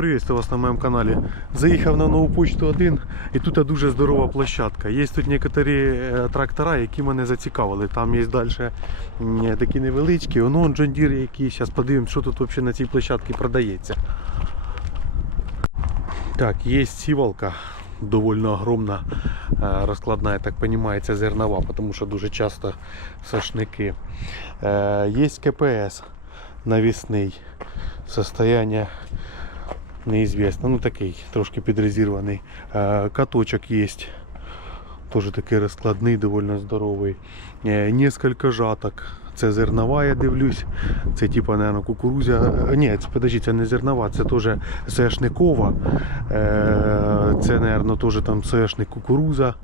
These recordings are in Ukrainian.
приветствую вас на моєму каналі. Заїхав на нову почту 1 і тут дуже здорова площадка. Є тут некоторі е, трактора, які мене зацікавили. Там є далі такі невеличкі, воно John Deere який. Зараз подивимось, що тут взагалі на цій площадці продається. Так, є сівалка. Довольно огромна, е, розкладна, я так розумію, це зернова, тому що дуже часто сошники. Е, Є КПС навісний. Состояние неизвестно. Ну такий, трошки підрезерваний. Е, Каточок є. Тоже такий розкладний, довольно здоровий. Е, Несколько жаток. Це зернова, я дивлюсь. Це типа, наверное, кукурузя. Е, Ні, це подожди, це не зернова, це теж соняшникова. Е, Це, наверное, теж там соняшник кукуруза.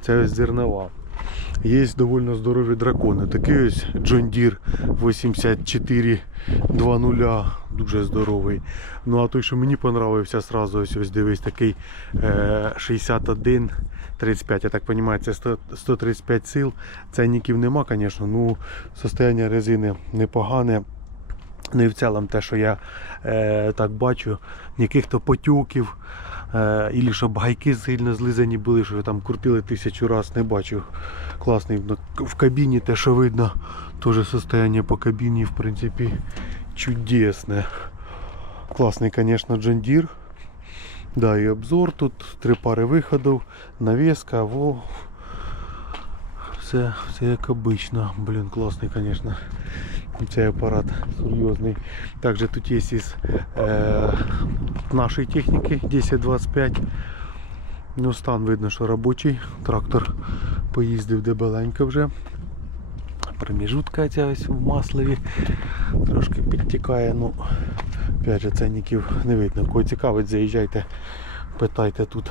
Це зернова. Є доволі здорові дракони. Такий ось John Deere 8420, дуже здоровий. Ну а той, що мені понравився, сразу ось ось дивись, такий е, 61 35, я так розумію, це 135 сил. Ценників нема, звісно, ну состояння резини непогане. Ну і в цілому те, що я е, так бачу, ніяких то потюків, е, і щоб гайки сильно злизані були, що там курпіли тисячу раз, не бачу. Класний Ну, в кабіні те, що видно, теж состояние по кабіні, в принципі, чудесне. Класний, звісно, John Да, і обзор тут, три пари виходів, навіска, во. Все, все як обично. Блін, класний, звісно. Цей апарат серйозний. Також тут є із е, нашої техніки 1025. Ну, стан видно, що робочий. Трактор поїздив дебеленько вже. Проміжутка ця ось в маслові. Трошки підтікає. Ну, опять же, ценників не видно. Кого цікавить, заїжджайте, питайте тут.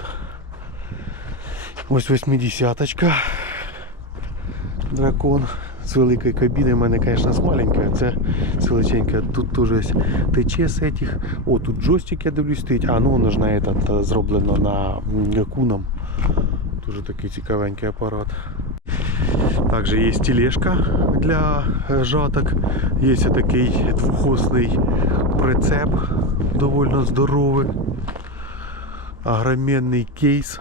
Ось 80-ка. Дракон з великої кабіни. У мене, звісно, маленька, це з величенька. Тут теж тече з этих. О, тут джойстик, я дивлюсь, стоїть. А, ну воно ж на этот е, зроблено на куном. Дуже такий цікавенький апарат. Також є тележка для е, жаток. Є такий двохосний прицеп, доволі здоровий. Огроменний кейс.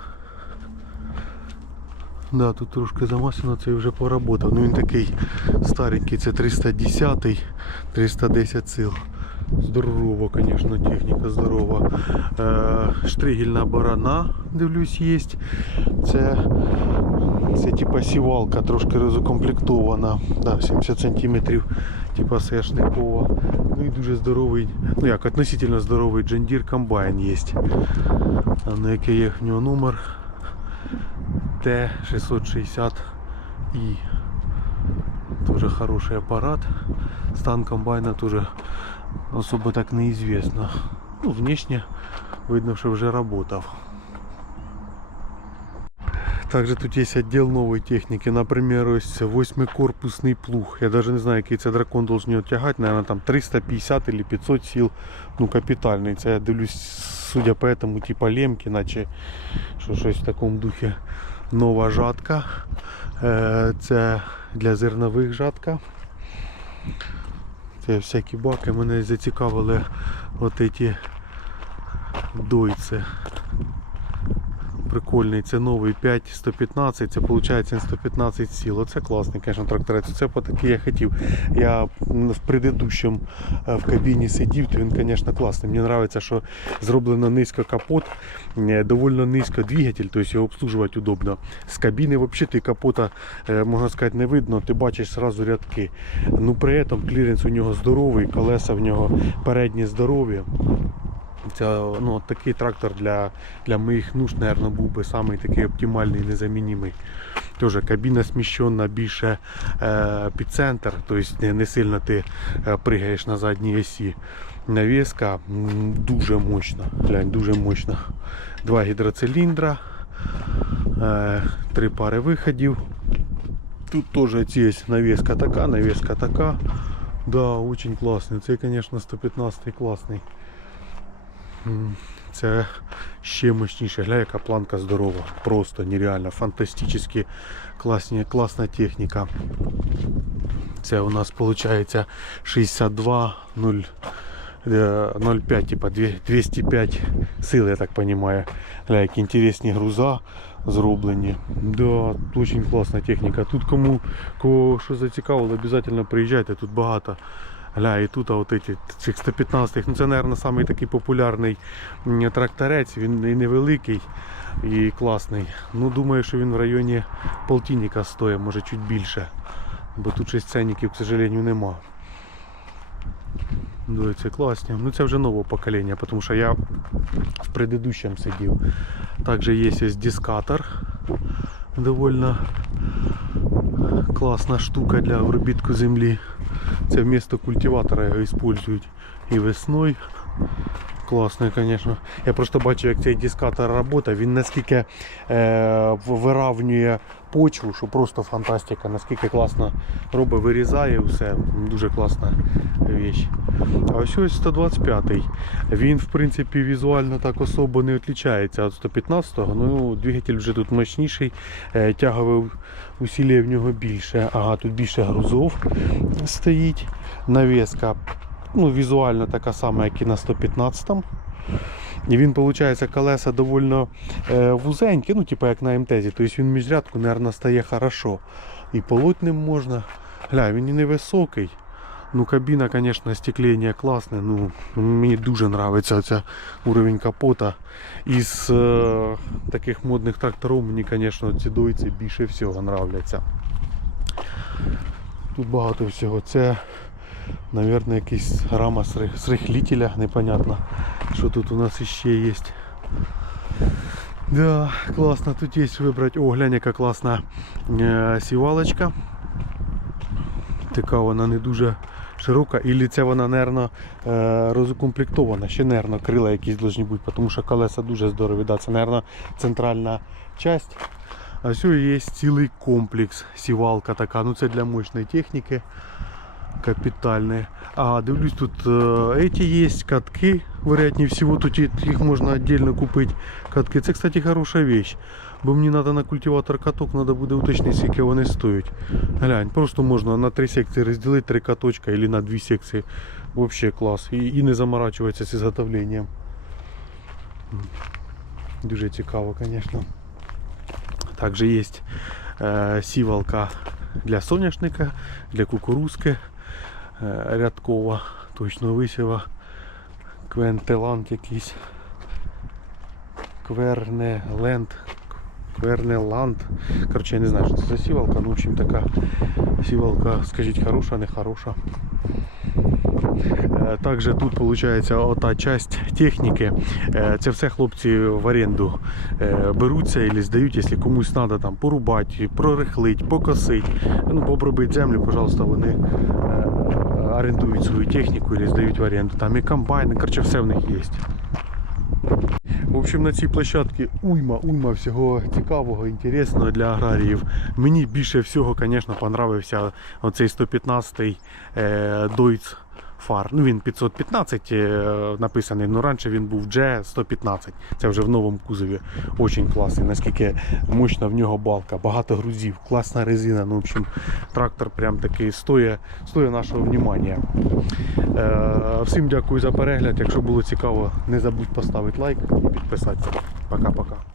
Да, тут трошки замасено, це вже поработав. Ну він такий старенький, це 310 310 сил. Здорово, звісно, техніка здорова. Е, штригельна барана, дивлюсь, є. Це, це типа сівалка, трошки розукомплектована. Да, 70 см, типа сешникова. Ну і дуже здоровий, ну як, относительно здоровий Deere комбайн є. На який є в нього номер. Т660i. Тоже хороший аппарат. Стан комбайна тоже особо так неизвестно. Ну, внешне видно, что уже работал. Также тут есть отдел новой техники. Например, ось восьмикорпусный плуг. Я даже не знаю, який це дракон должен його тягати. Наверное, там 350 или 500 сил. Ну, капітальний. Це я дивлюсь, судя по этому, типа лемки, наче що щось в такому духі. Нова жатка. Е, Це для зернових жатка. Це всякі баки. Мене зацікавили от ці дойці. Прикольний, це новий 5115, це виходить 115 сіл. Оце класний, звісно, тракторець. Це по такий я хотів. Я в предыдущому е, в кабіні сидів, то він, звісно, класний. Мені подобається, що зроблено низько капот, е, доволі низько двигатель, тобто його обслужувати удобно. З кабіни взагалі ти капота, е, можна сказати, не видно, ти бачиш одразу рядки. Ну при цьому кліренс у нього здоровий, колеса в нього передні здорові. Це ну, такий трактор для, для моїх нужд, мабуть, був би самий такий оптимальний, незамінний. Теж кабіна сміщена більше е, під центр, тобто не, не сильно ти е, пригаєш на задній осі. Навіска дуже мощна. Глянь, дуже мощна. Два гідроциліндра, е, три пари виходів. Тут теж є навіска така, навіска така. Да, очень класний. Це, звісно, 115 класний. Це ще мощніше. Гля, яка планка здорова. Просто нереально. Фантастично класні, класна техніка. Це у нас виходить 62 0 е, 0,5, типа 205 сил, я так розумію. Гля, які інтересні груза зроблені. Да, дуже класна техніка. Тут кому кого що зацікавило, обов'язково приїжджайте, тут багато. Гля, і тут от эти, цих 115 ну це, мабуть, самий такий популярний тракторець, він і невеликий, і класний. Ну, думаю, що він в районі полтинника стоїть, може чуть більше. Бо тут щось ценників, к сожалению, нема. Да, це класні. Ну це вже нового покоління, тому що я в предыдущем сидів. Також є ось дискатор. Довольно класна штука для обробітку землі. Це вместо культиватора його використовують і весною. Класний, звісно. Я просто бачу, як цей дискатор працює. Він наскільки е, виравнює почву, що просто фантастика. Наскільки класно робить, вирізає все. Дуже класна річ. А ось ось 125-й. Він, в принципі, візуально так особо не відрізняється від 115-го. Ну, двигатель вже тут мощніший, е, тягове усілля в нього більше. Ага, тут більше грузов стоїть. Навеска ну, візуально така сама, як і на 115-му. І він, виходить, колеса довольно е, вузенькі, ну, типу як на МТЗі. Тобто він міжрядку, мабуть, стає хорошо. І полоть ним можна. Гля, він і невисокий. Ну, кабіна, звісно, стеклення класне. Ну, мені дуже подобається оця уровень капота. Із е, таких модних тракторів мені, звісно, ці дойці більше всього подобаються. Тут багато всього. Це, мабуть, якийсь рама з рих- рихлителя, непонятно, що тут у нас іще є. Да, классно. Тут есть выбрать. О, глянь, яка класна е, сівалочка. Така вона не дуже широка. І це вона, нервно, е, розукомплектована. Ще, нервно, крила якісь повинні бути, тому що колеса дуже здорові. Да, це, нервно, центральна часть. А все, є цілий комплекс. Сівалка така. Ну це для мощної техніки. Капитальные. А, дивлюсь, тут э, эти есть катки, вероятнее всего, тут и- их можно отдельно купить. Катки. Це, кстати, хорошая вещь. Бо мені треба на культиватор каток, треба буде уточнити, скільки вони стоять. Глянь, просто можна на три секції розділити три каточка або на дві секції. Вообще клас. І, і не заморачуватися з ізготовленням. М. Дуже цікаво, звісно. Також є е, сівалка для соняшника, для кукурузки е, Рядкова, точно висіва, квентелант якийсь, квернеленд, квернеланд. Коротше, я не знаю, що це за сівалка, ну в общем така сівалка, скажіть, хороша, не хороша. Е, Також тут виходить ота часть техніки. Е, Це все хлопці в оренду е, беруться і здають, якщо комусь треба там порубати, прорихлити, покосити, ну, обробити землю, пожалуйста, вони е, орендують свою техніку і здають в оренду. Там і комбайни, короче, все в них є. В общем, на цій площадці уйма, уйма всього цікавого, інтересного для аграріїв. Мені більше всього, звісно, понравився оцей 115-й е, Deutz фар. Ну він 515 е, написаний, але раніше він був G115. Це вже в новому кузові. Очень класний. Наскільки мощна в нього балка, багато грузів, класна резина. Ну, в общем, трактор прям такий стоїть нашого внимання. Е, всім дякую за перегляд. Якщо було цікаво, не забудь поставити лайк і підписатися. Пока-пока.